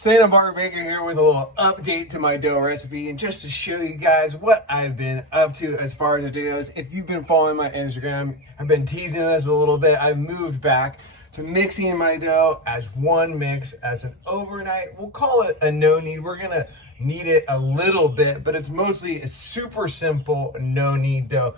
Santa Barbara Baker here with a little update to my dough recipe, and just to show you guys what I've been up to as far as the dough goes. If you've been following my Instagram, I've been teasing this a little bit. I've moved back to mixing my dough as one mix, as an overnight. We'll call it a no knead. We're gonna knead it a little bit, but it's mostly a super simple no knead dough.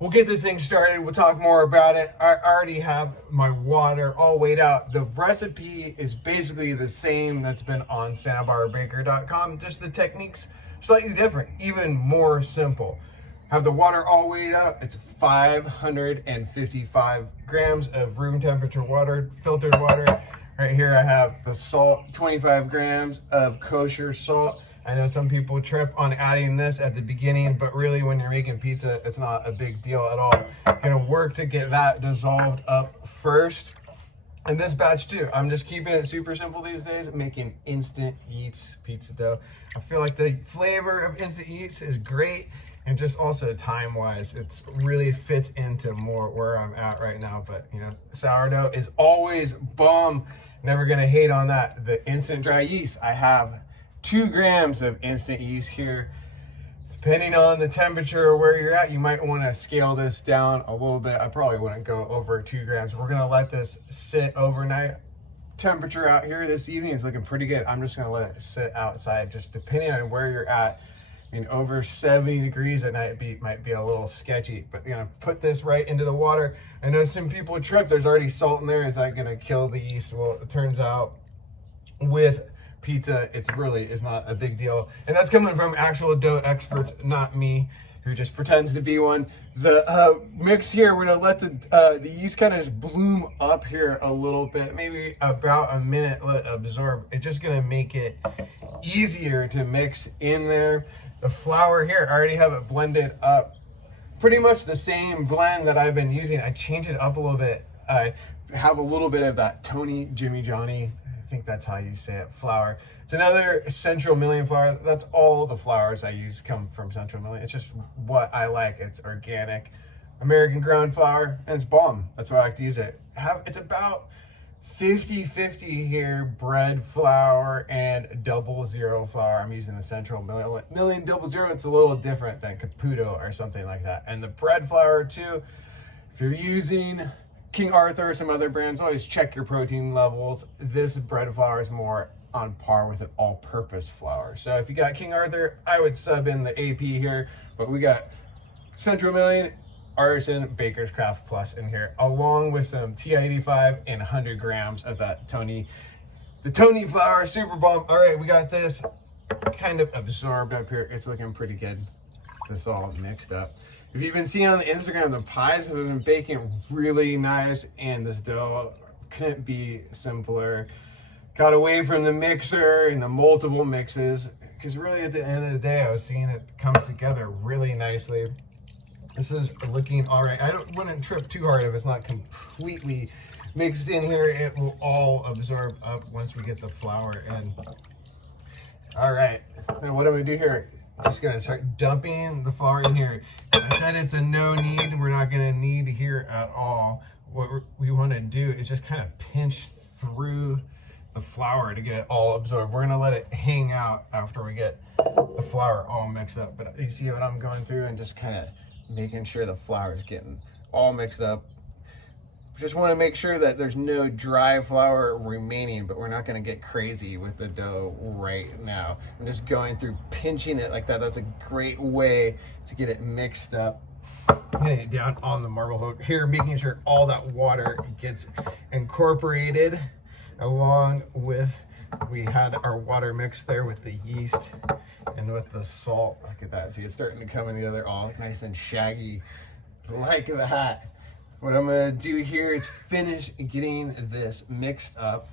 We'll get this thing started. We'll talk more about it. I already have my water all weighed out. The recipe is basically the same that's been on SantaBarbaraBaker.com. Just the technique's slightly different, even more simple. Have the water all weighed out. It's 555 grams of room temperature water, filtered water. Right here I have the salt, 25 grams of kosher salt. I know some people trip on adding this at the beginning, but really when you're making pizza, it's not a big deal at all. Gonna work to get that dissolved up first. And this batch too, I'm just keeping it super simple these days, making instant eats pizza dough. I feel like the flavor of instant eats is great, and just also time-wise, it's really fits into more where I'm at right now. But you know, sourdough is always bomb. Never gonna hate on that. The instant dry yeast, I have 2 grams of instant yeast here. Depending on the temperature or where you're at, you might want to scale this down a little bit. I probably wouldn't go over 2 grams. We're going to let this sit overnight. Temperature out here this evening is looking pretty good. I'm just going to let it sit outside, just depending on where you're at. I mean, over 70 degrees at night might be a little sketchy, but you're going to put this right into the water. I know some people trip. There's already salt in there. Is that going to kill the yeast? Well, it turns out with pizza, it's really is not a big deal, and that's coming from actual dough experts, not me, who just pretends to be one. The mix here, we're gonna let the yeast kind of just bloom up here a little bit, maybe about a minute, let it absorb. It's just gonna make it easier to mix in there. The flour here, I already have it blended up, pretty much the same blend that I've been using. I changed it up a little bit. I have a little bit of that Tony Jimmy Johnny, I think that's how you say it, flour. It's another Central Million flour. That's all the flours I use come from Central Million. It's just what I like. It's organic, American ground flour, and it's bomb. That's why I like to use it. It's about 50-50 here, bread flour and 00 flour. I'm using the Central Million 00. It's a little different than Caputo or something like that. And the bread flour too, if you're using King Arthur or some other brands, always check your protein levels. This bread flour is more on par with an all-purpose flour. So if you got King Arthur, I would sub in the AP here, but we got Central Million, Artisan, Baker's Craft Plus in here, along with some TI-85 and 100 grams of that the Tony flour, super bomb. All right, we got this kind of absorbed up here. It's looking pretty good. This all mixed up. If you've been seeing on the Instagram, the pies have been baking really nice, and this dough couldn't be simpler. Got away from the mixer and the multiple mixes, because really at the end of the day, I was seeing it come together really nicely. This is looking all right. I wouldn't trip too hard if it's not completely mixed in here. It will all absorb up once we get the flour in. All right, now what I'm gonna do here, just gonna start dumping the flour in here. I said it's a no knead. We're not gonna knead here at all. What we wanna do is just kind of pinch through the flour to get it all absorbed. We're gonna let it hang out after we get the flour all mixed up. But you see what I'm going through and just kind of making sure the flour is getting all mixed up. Just want to make sure that there's no dry flour remaining, but we're not going to get crazy with the dough right now. I'm just going through pinching it like that. That's a great way to get it mixed up. Getting it down on the marble hook here, making sure all that water gets incorporated, along with, we had our water mix there with the yeast and with the salt. Look at that. See, it's starting to come together all nice and shaggy like that. What I'm gonna do here is finish getting this mixed up.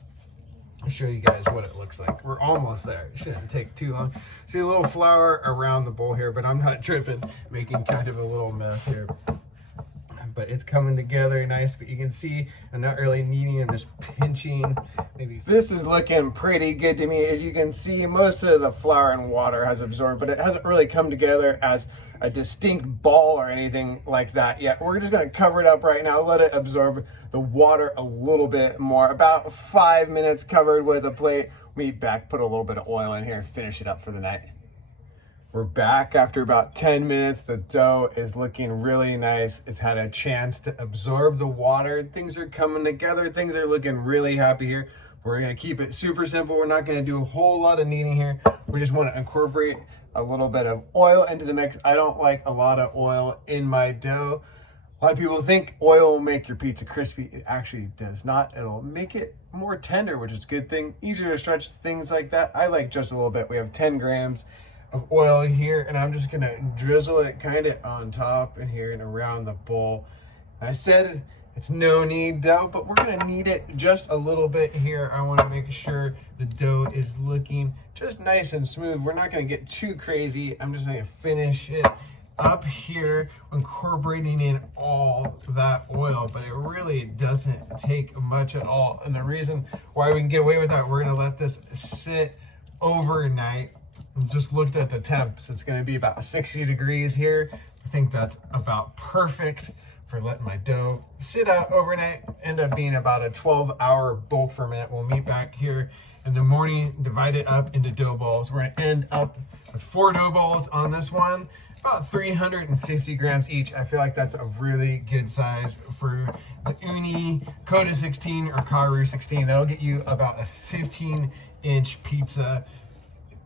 I'll show you guys what it looks like. We're almost there. It shouldn't take too long. See a little flour around the bowl here, but I'm not tripping, making kind of a little mess here. but it's coming together nice. But you can see I'm not really kneading, I'm just pinching. Maybe this is looking pretty good to me. As you can see, most of the flour and water has absorbed, but it hasn't really come together as a distinct ball or anything like that yet. We're just gonna cover it up right now, let it absorb the water a little bit more. About 5 minutes covered with a plate. Meet back, put a little bit of oil in here, finish it up for the night. We're back after about 10 minutes. The dough is looking really nice. It's had a chance to absorb the water. Things are coming together. Things are looking really happy here. We're gonna keep it super simple. We're not gonna do a whole lot of kneading here. We just wanna incorporate a little bit of oil into the mix. I don't like a lot of oil in my dough. A lot of people think oil will make your pizza crispy. It actually does not. It'll make it more tender, which is a good thing. Easier to stretch, things like that. I like just a little bit. We have 10 grams of oil here, and I'm just gonna drizzle it kind of on top and here and around the bowl. I said it's no knead dough, but we're gonna knead it just a little bit here. I want to make sure the dough is looking just nice and smooth. We're not gonna get too crazy. I'm just gonna finish it up here, incorporating in all that oil, but it really doesn't take much at all. And the reason why we can get away with that, we're gonna let this sit overnight. Just looked at the temps. It's going to be about 60 degrees here. I think that's about perfect for letting my dough sit out overnight. End up being about a 12-hour bulk ferment. We'll meet back here in the morning, divide it up into dough balls. We're going to end up with 4 dough balls on this one, about 350 grams each. I feel like that's a really good size for the Ooni Coda 16 or Karu 16. That'll get you about a 15-inch pizza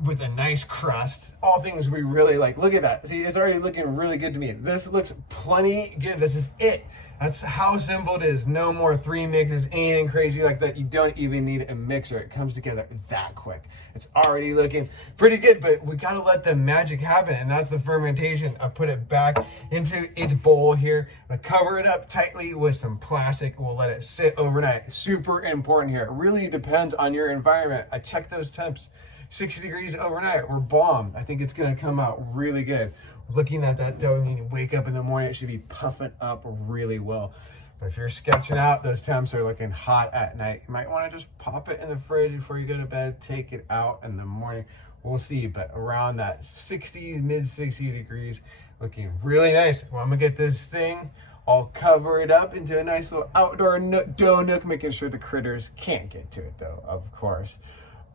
with a nice crust. All things we really like. Look at that. See, it's already looking really good to me. This looks plenty good. This is it. That's how simple it is. No more 3 mixes, anything crazy like that. You don't even need a mixer. It comes together that quick. It's already looking pretty good, but we gotta let the magic happen, and that's the fermentation. I put it back into its bowl here. I cover it up tightly with some plastic. We'll let it sit overnight. Super important here. It really depends on your environment. I check those temps. 60 degrees overnight, we're bomb. I think it's gonna come out really good. Looking at that dough, when you wake up in the morning, it should be puffing up really well. But if you're sketching out, those temps are looking hot at night. You might wanna just pop it in the fridge before you go to bed, take it out in the morning. We'll see, but around that 60, mid 60 degrees, looking really nice. Well, I'm gonna get this thing, I'll cover it up into a nice little outdoor dough nook, making sure the critters can't get to it though, of course.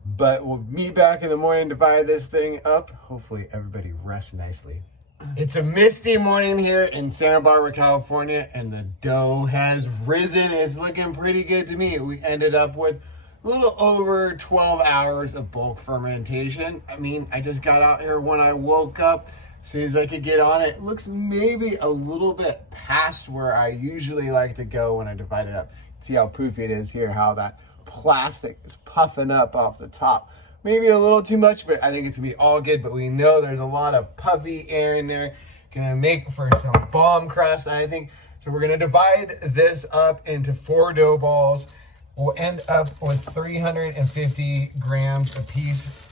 But we'll meet back in the morning, divide this thing up. Hopefully everybody rests nicely. It's a misty morning here in Santa Barbara, California, and the dough has risen. It's looking pretty good to me. We ended up with a little over 12 hours of bulk fermentation. I mean, I just got out here when I woke up. As soon as I could get on it, it looks maybe a little bit past where I usually like to go when I divide it up. See how poofy it is here, how that plastic is puffing up off the top. Maybe a little too much, but I think it's gonna be all good. But we know there's a lot of puffy air in there, gonna make for some bomb crust. And I think so. We're gonna divide this up into 4 dough balls. We'll end up with 350 grams a piece.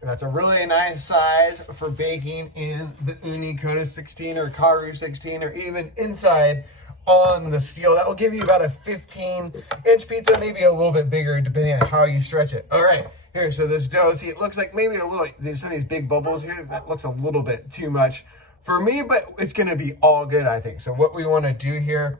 That's a really nice size for baking in the Ooni Coda 16 or Karu 16, or even inside on the steel. That will give you about a 15-inch pizza, maybe a little bit bigger depending on how you stretch it. All right, here, so this dough, see, it looks like maybe a little, there's some of these big bubbles here. That looks a little bit too much for me, but it's gonna be all good, I think. So what we wanna do here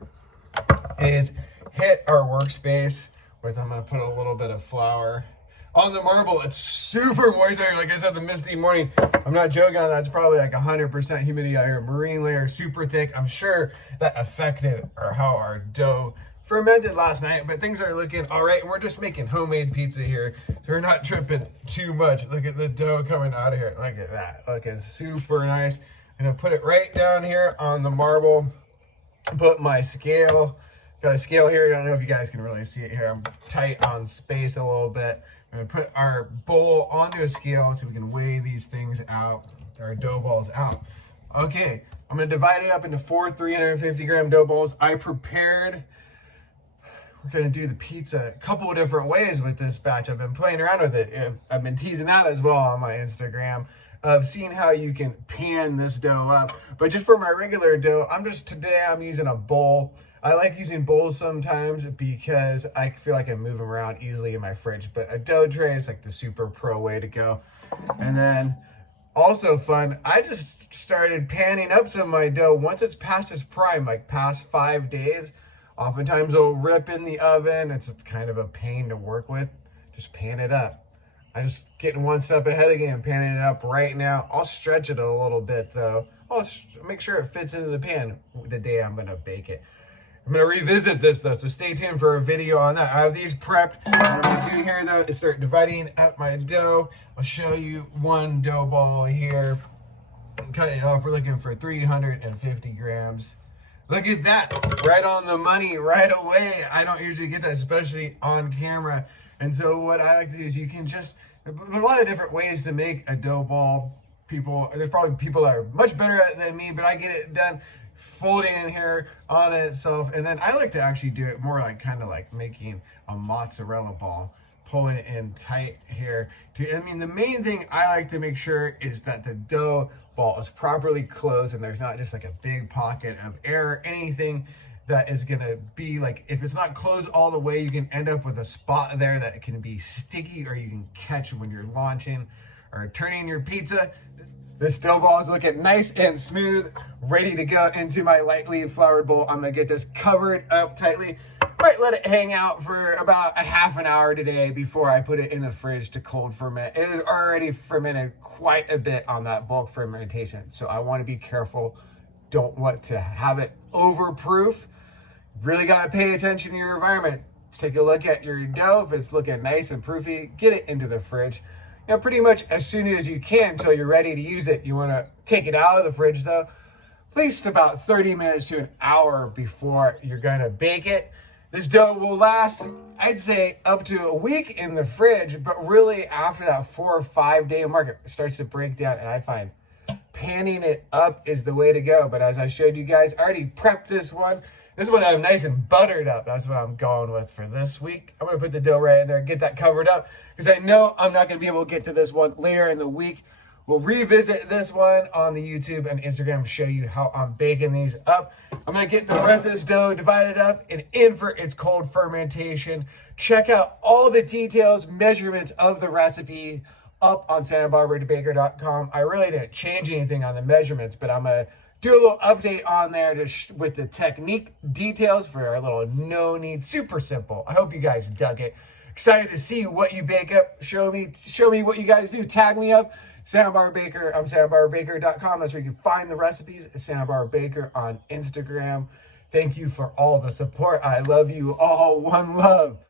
is hit our workspace with, I'm gonna put a little bit of flour on the marble. It's super moist out here. Like I said, the misty morning, I'm not joking on that. It's probably like 100% humidity out here. Marine layer, super thick. I'm sure that affected how our dough fermented last night, but things are looking all right. And we're just making homemade pizza here, so we're not tripping too much. Look at the dough coming out of here. Look at that. Looking super nice. I'm gonna put it right down here on the marble. Put my scale. Got a scale here. I don't know if you guys can really see it here. I'm tight on space a little bit. I'm gonna put our bowl onto a scale so we can weigh these things out, our dough balls out. Okay, I'm gonna divide it up into 4 350 gram dough balls. I prepared, we're gonna do the pizza a couple of different ways with this batch. I've been playing around with it. I've been teasing that as well on my Instagram. of seeing how you can pan this dough up. But just for my regular dough, today I'm using a bowl. I like using bowls sometimes because I feel like I move them around easily in my fridge, but a dough tray is like the super pro way to go. And then also fun, I just started panning up some of my dough once it's past its prime, like past 5 days. Oftentimes it'll rip in the oven. It's kind of a pain to work with. Just pan it up. I just getting one step ahead again, panning it up right now. I'll stretch it a little bit though. I'll make sure it fits into the pan the day I'm gonna bake it. I'm gonna revisit this though, so stay tuned for a video on that. I have these prepped. What I'm gonna do here though is start dividing up my dough. I'll show you one dough ball here. Cut it off. We're looking for 350 grams. Look at that, right on the money, right away. I don't usually get that, especially on camera. And so what I like to do is there's a lot of different ways to make a dough ball. There's probably people that are much better at it than me, but I get it done folding in here on itself. And then I like to actually do it more like kind of like making a mozzarella ball, pulling it in tight here. The main thing I like to make sure is that the dough ball is properly closed and there's not just like a big pocket of air or anything that is gonna be like, if it's not closed all the way, you can end up with a spot there that can be sticky, or you can catch when you're launching or turning your pizza. This dough ball is looking nice and smooth, ready to go into my lightly floured bowl. I'm gonna get this covered up tightly. Might let it hang out for about a half an hour today before I put it in the fridge to cold ferment. It is already fermented quite a bit on that bulk fermentation, so I want to be careful. Don't want to have it overproof. Really got to pay attention to your environment. Take a look at your dough. If it's looking nice and proofy, get it into the fridge. Pretty much as soon as you can until you're ready to use it. You want to take it out of the fridge though, at least about 30 minutes to an hour before you're going to bake it. This dough will last, I'd say, up to a week in the fridge, but really after that 4 or 5 day mark, it starts to break down, and I find panning it up is the way to go. But as I showed you guys, I already prepped this one. This one I'm nice and buttered up. That's what I'm going with for this week. I'm gonna put the dough right in there, get that covered up, because I know I'm not gonna be able to get to this one later in the week. We'll revisit this one on the YouTube and Instagram, show you how I'm baking these up. I'm gonna get the rest of this dough divided up and in for its cold fermentation. Check out all the details, measurements of the recipe up on SantaBarbaraBaker.com. I really didn't change anything on the measurements, but I'm gonna do a little update on there with the technique details for our little no knead, super simple. I hope you guys dug it. Excited to see what you bake up. Show me what you guys do. Tag me up. Santa Barbara Baker. I'm SantaBarbaraBaker.com. That's where you can find the recipes. Santa Barbara Baker on Instagram. Thank you for all the support. I love you all. One love.